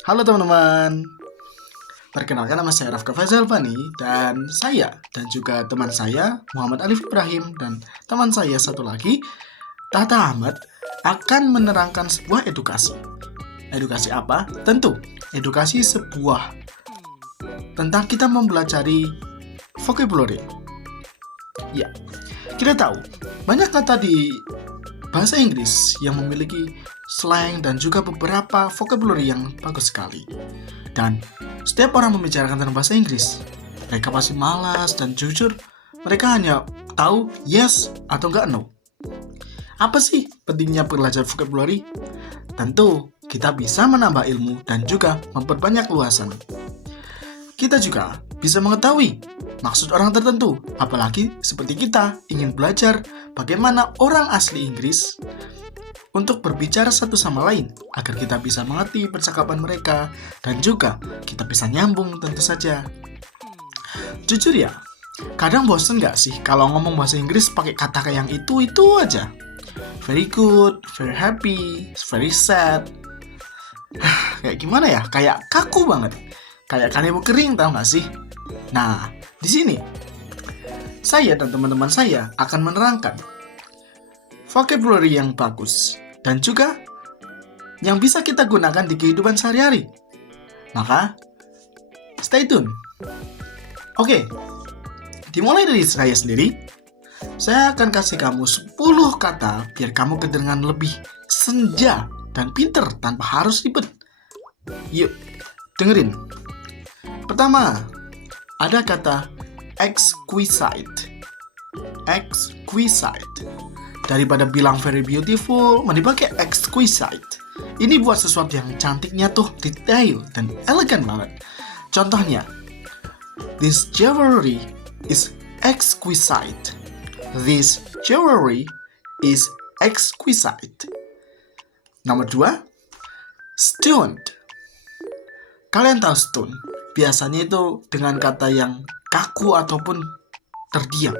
Halo teman-teman, perkenalkan nama saya Rafka Faizal Fani dan saya dan juga teman saya Muhammad Alif Ibrahim dan teman saya satu lagi Tata Ahmad akan menerangkan sebuah edukasi. Edukasi apa? Tentu edukasi sebuah tentang kita mempelajari vocabulary. Ya, kita tahu banyak kata di bahasa Inggris yang memiliki slang dan juga beberapa vocabulary yang bagus sekali. Dan setiap orang membicarakan tentang bahasa Inggris, mereka pasti malas dan jujur, mereka hanya tahu yes atau enggak no. Apa sih pentingnya belajar vocabulary? Tentu kita bisa menambah ilmu dan juga memperbanyak luasan. Kita juga bisa mengetahui maksud orang tertentu, apalagi seperti kita ingin belajar bagaimana orang asli Inggris untuk berbicara satu sama lain agar kita bisa mengerti percakapan mereka dan juga kita bisa nyambung tentu saja. Jujur ya, kadang bosen gak sih kalau ngomong bahasa Inggris pakai kata kayak yang itu aja. Very good, very happy, very sad. Kayak gimana ya? Kayak kaku banget. Kayak kanebo kering, tau gak sih? Nah, di sini saya dan teman-teman saya akan menerangkan vocabulary yang bagus dan juga yang bisa kita gunakan di kehidupan sehari-hari. Maka, stay tune. Oke, dimulai dari saya sendiri. Saya akan kasih kamu 10 kata biar kamu kedengaran lebih senja dan pinter tanpa harus ribet. Yuk, dengerin. Pertama, ada kata exquisite. Exquisite. Daripada bilang very beautiful, mending pakai exquisite. Ini buat sesuatu yang cantiknya tuh detail dan elegan banget. Contohnya, this jewelry is exquisite. This jewelry is exquisite. Nomor 2, stunned. Kalian tahu stun? Biasanya itu dengan kata yang kaku ataupun terdiam.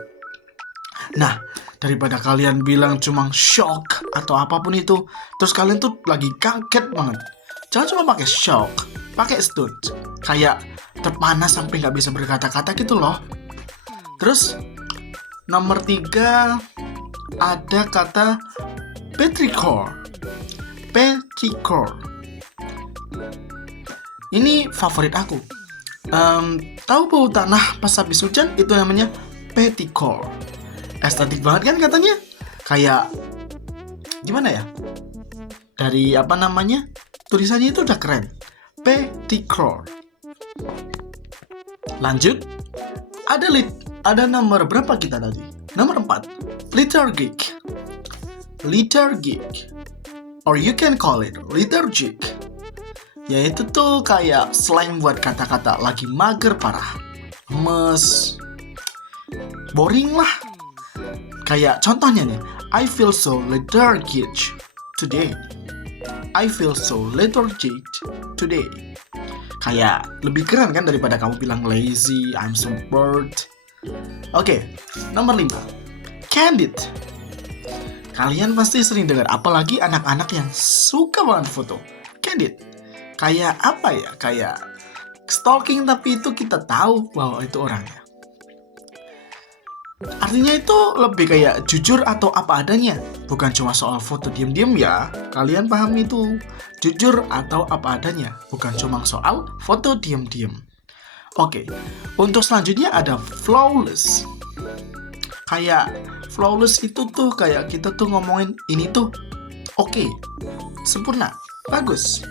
Nah, daripada kalian bilang cuma shock atau apapun itu, terus kalian tuh lagi kaget banget, jangan cuma pakai shock, pakai stun. Kayak terpana sampai nggak bisa berkata-kata gitu loh. Terus, nomor 3, ada kata petrichor. Petrichor. Ini favorit aku. Tahu bau tanah pas habis hujan? Itu namanya petrichor. Estetik banget kan katanya? Kayak gimana ya? Dari apa namanya? Tulisannya itu udah keren. Petrichor. Lanjut. Ada nomor berapa kita tadi? Nomor 4. Lethargic. Lethargic. Or you can call it lethargic. Yaitu tuh kayak slang buat kata-kata lagi mager parah, lemes, boring lah. Kayak contohnya nih, I feel so lethargic today. I feel so lethargic today. Kayak lebih keren kan daripada kamu bilang lazy, I'm so bored. Oke, nomor 5, candid. Kalian pasti sering dengar, apalagi anak-anak yang suka banget foto. Candid. Kayak apa ya? Kayak stalking tapi itu kita tahu bahwa itu orangnya. Artinya itu lebih kayak jujur atau apa adanya. Bukan cuma soal foto diam-diam ya. Kalian paham itu. Jujur atau apa adanya. Bukan cuma soal foto diam-diam. Oke, untuk selanjutnya ada flawless. Kayak flawless itu tuh kayak kita tuh ngomongin ini tuh oke, sempurna, bagus.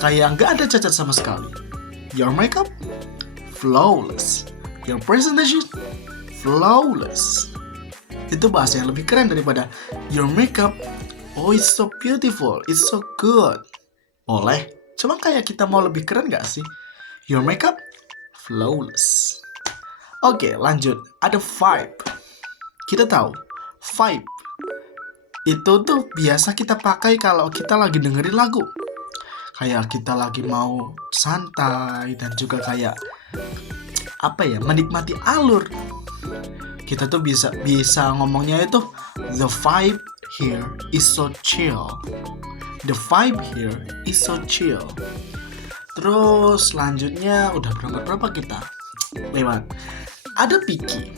Kayak nggak ada cacat sama sekali. Your makeup, flawless. Your presentation, flawless. Itu bahasa yang lebih keren daripada your makeup, oh it's so beautiful, it's so good. Boleh, cuma kayak kita mau lebih keren nggak sih? Your makeup, flawless. Oke, lanjut. Ada vibe. Kita tahu, vibe itu tuh biasa kita pakai kalau kita lagi dengerin lagu. Kayak kita lagi mau santai dan juga kayak apa ya, menikmati alur. Kita tuh bisa ngomongnya itu the vibe here is so chill. The vibe here is so chill. Terus selanjutnya udah berapa kita lewat. Ada picky.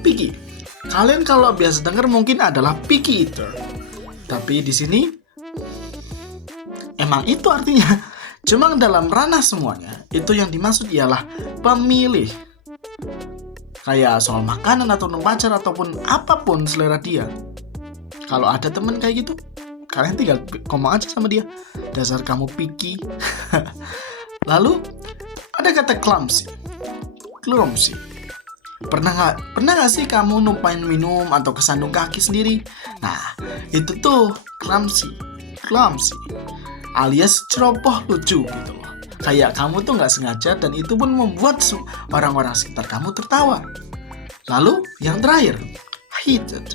Picky. Kalian kalau biasa dengar mungkin adalah picky eater. Tapi di sini emang itu artinya. Cuma dalam ranah semuanya, itu yang dimaksud ialah pemilih. Kayak soal makanan atau pacar ataupun apapun selera dia. Kalau ada temen kayak gitu, kalian tinggal ngomong aja sama dia. Dasar kamu picky. Lalu ada kata clumsy. Clumsy. Pernah nggak sih kamu numpain minum atau kesandung kaki sendiri? Nah, itu tuh clumsy. Clumsy. Alias ceroboh lucu gitu loh. Kayak kamu tuh nggak sengaja dan itu pun membuat orang-orang sekitar kamu tertawa. Lalu yang terakhir, heated.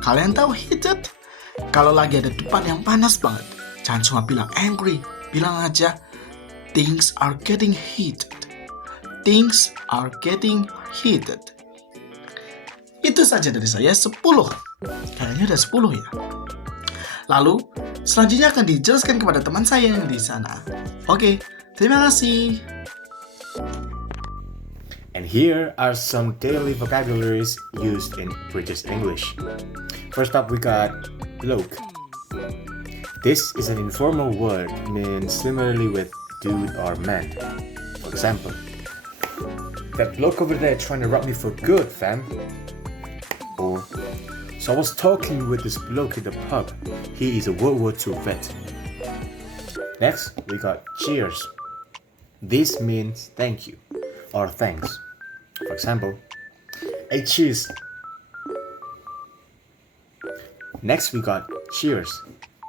Kalian tahu heated? Kalau lagi ada depan yang panas banget, jangan cuma bilang angry, bilang aja things are getting heated. Things are getting heated. Itu saja dari saya 10. Kayaknya ada 10 ya. Lalu selanjutnya akan dijelaskan kepada teman saya yang di sana. Oke, terima kasih. And here are some daily vocabularies used in British English. First up, we got bloke. This is an informal word, means similarly with dude or man. For example, that bloke over there trying to rub me for good, fam. Or, so I was talking with this bloke in the pub. He is a World War II vet. Next, we got cheers. This means thank you or thanks. For example, hey, cheers. Next, we got cheers.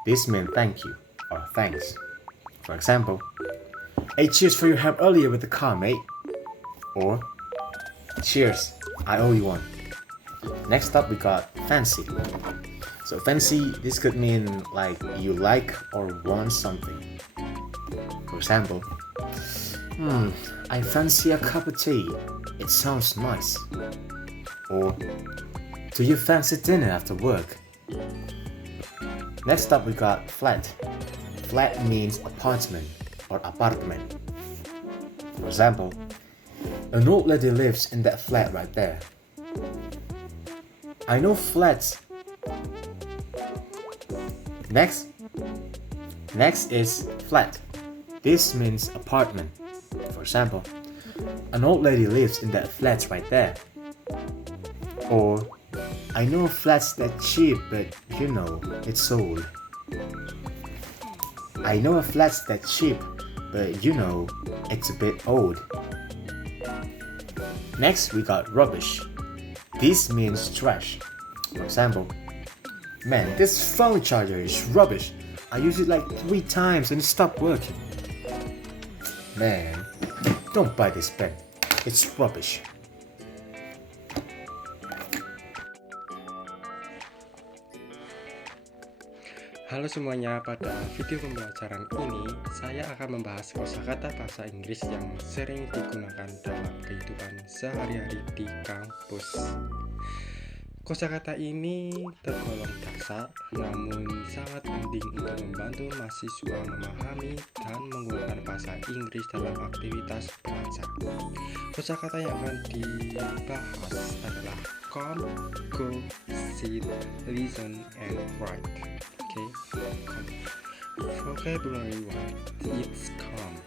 This means thank you or thanks. For example, hey, cheers for your help earlier with the car, mate. Or, cheers, I owe you one. Next up, we got fancy. So fancy, this could mean like you like or want something. For example, I fancy a cup of tea. It sounds nice. Or, do you fancy dinner after work? Next up, we got flat. Flat means apartment or apartment. For example, an old lady lives in that flat right there. I know flats. Next is flat. This means apartment. For example, an old lady lives in that flat right there. Or, I know flats that cheap, but you know, it's old. I know a flat's that cheap, but you know, it's a bit old. Next, we got rubbish. This means trash. For example, man, this phone charger is rubbish. I used it like 3 times and it stopped working. Man, don't buy this pen. It's rubbish. Halo semuanya, pada video pembelajaran ini saya akan membahas kosakata bahasa Inggris yang sering digunakan dalam kehidupan sehari-hari di kampus. Kosakata ini tergolong dasar, namun sangat penting untuk membantu mahasiswa memahami dan menggunakan bahasa Inggris dalam aktivitas belajar. Kosakata yang akan dibahas adalah come, go, sit, listen, and write. Okay, come. Vocabulary 1. It's come.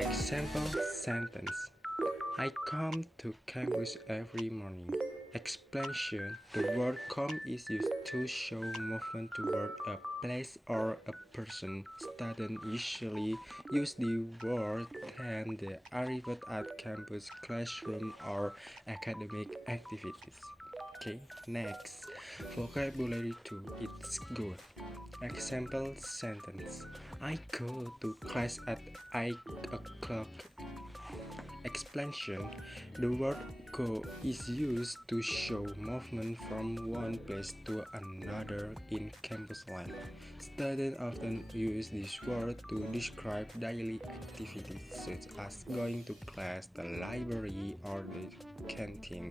Example sentence. I come to campus every morning. Explanation. The word come is used to show movement toward a place or a person. Students usually use the word when they arrive at campus, classroom, or academic activities. Okay, next. Vocabulary 2. It's go. Example sentence. I go to class at 8 o'clock. Explanation. The word go is used to show movement from one place to another in campus life. Students often use this word to describe daily activities such as going to class, the library, or the canteen.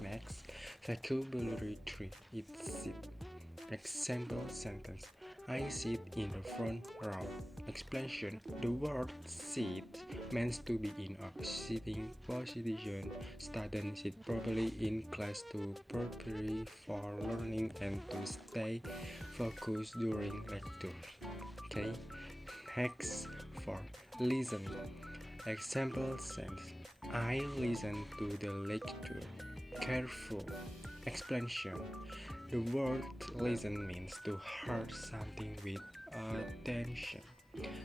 Next, vocabulary 3. It's sit. Example sentence. I sit in the front row. Explanation: the word sit means to be in a sitting position. Students sit properly in class to prepare for learning and to stay focused during lecture. Okay. Next, for listen. Example sentence: I listen to the lecture. Careful. Explanation: the word listen means to hear something with attention.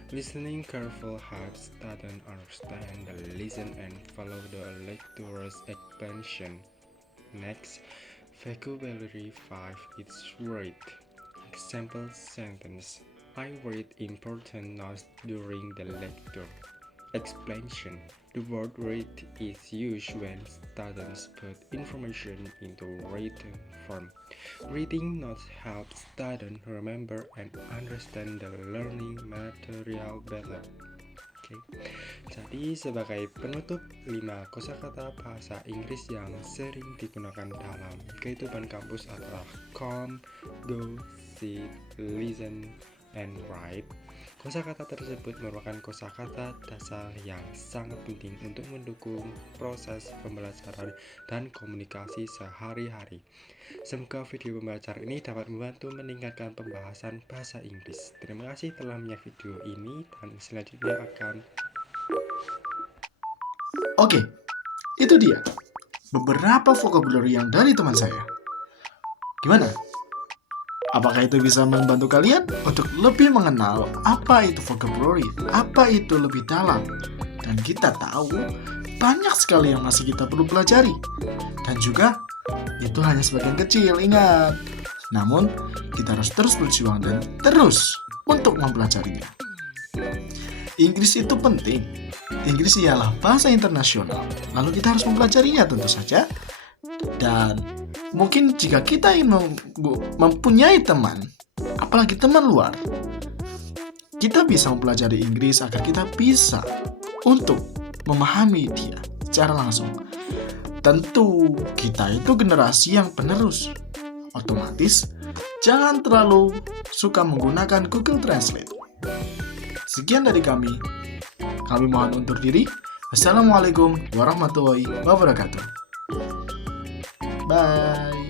Listening careful helps students understand the lesson and follow the lecturer's explanation. Next, vocabulary 5 is read. Example sentence: I read important notes during the lecture. Explanation: the word read is used when students put information into written form. Reading notes helps students remember and understand the learning material better. Oke. Jadi sebagai penutup 5 kosakata bahasa Inggris yang sering digunakan dalam kehidupan kampus adalah come, go, sit, listen, and write. Kosakata tersebut merupakan kosakata dasar yang sangat penting untuk mendukung proses pembelajaran dan komunikasi sehari-hari. Semoga video pembelajaran ini dapat membantu meningkatkan pembahasan bahasa Inggris. Terima kasih telah melihat video ini dan selanjutnya akan... Oke, itu dia beberapa vocabulary yang dari teman saya. Gimana? Apakah itu bisa membantu kalian untuk lebih mengenal apa itu vocabulary, apa itu lebih dalam? Dan kita tahu banyak sekali yang masih kita perlu pelajari. Dan juga itu hanya sebagian kecil, ingat. Namun kita harus terus berjuang dan terus untuk mempelajarinya. Inggris itu penting. Inggris ialah bahasa internasional. Lalu kita harus mempelajarinya tentu saja. Dan mungkin jika kita ingin mempunyai teman, apalagi teman luar, kita bisa mempelajari Inggris agar kita bisa untuk memahami dia secara langsung. Tentu kita itu generasi yang penerus. Otomatis jangan terlalu suka menggunakan Google Translate. Sekian dari kami. Kami mohon undur diri. Wassalamualaikum warahmatullahi wabarakatuh. Bye.